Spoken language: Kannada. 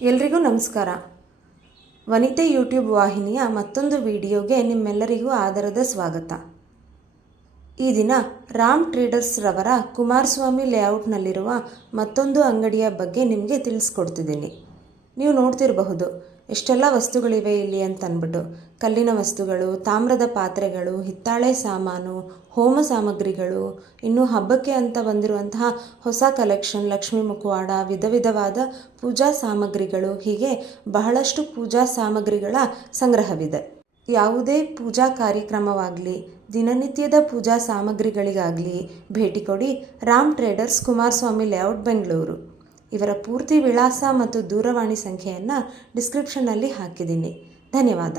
ಎಲ್ರಿಗೂ ನಮಸ್ಕಾರ. ವನಿತೆ ಯೂಟ್ಯೂಬ್ ವಾಹಿನಿಯ ಮತ್ತೊಂದು ವಿಡಿಯೋಗೆ ನಿಮ್ಮೆಲ್ಲರಿಗೂ ಆದರದ ಸ್ವಾಗತ. ಈ ದಿನ ರಾಮ್ ಟ್ರೇಡರ್ಸ್ ರವರ ಕುಮಾರಸ್ವಾಮಿ ಲೇಔಟ್ನಲ್ಲಿರುವ ಮತ್ತೊಂದು ಅಂಗಡಿಯ ಬಗ್ಗೆ ನಿಮಗೆ ತಿಳಿಸ್ಕೊಡ್ತಿದ್ದೀನಿ. ನೀವು ನೋಡ್ತಿರಬಹುದು ಎಷ್ಟೆಲ್ಲ ವಸ್ತುಗಳಿವೆ ಇಲ್ಲಿ ಅಂತ ಅಂದ್ಬಿಟ್ಟು. ಕಲ್ಲಿನ ವಸ್ತುಗಳು, ತಾಮ್ರದ ಪಾತ್ರೆಗಳು, ಹಿತ್ತಾಳೆ ಸಾಮಾನು, ಹೋಮ ಸಾಮಗ್ರಿಗಳು, ಇನ್ನು ಹಬ್ಬಕ್ಕೆ ಅಂತ ಬಂದಿರುವಂತಹ ಹೊಸ ಕಲೆಕ್ಷನ್, ಲಕ್ಷ್ಮೀ ಮುಖವಾಡ, ವಿಧ ವಿಧವಾದ ಪೂಜಾ ಸಾಮಗ್ರಿಗಳು, ಹೀಗೆ ಬಹಳಷ್ಟು ಪೂಜಾ ಸಾಮಗ್ರಿಗಳ ಸಂಗ್ರಹವಿದೆ. ಯಾವುದೇ ಪೂಜಾ ಕಾರ್ಯಕ್ರಮವಾಗಲಿ, ದಿನನಿತ್ಯದ ಪೂಜಾ ಸಾಮಗ್ರಿಗಳಿಗಾಗಲಿ ಭೇಟಿ ಕೊಡಿ ರಾಮ್ ಟ್ರೇಡರ್ಸ್, ಕುಮಾರಸ್ವಾಮಿ ಲೇಔಟ್, ಬೆಂಗಳೂರು. ಇವರ ಪೂರ್ತಿ ವಿಳಾಸ ಮತ್ತು ದೂರವಾಣಿ ಸಂಖ್ಯೆಯನ್ನು ಡಿಸ್ಕ್ರಿಪ್ಷನ್ನಲ್ಲಿ ಹಾಕಿದ್ದೀನಿ. ಧನ್ಯವಾದ.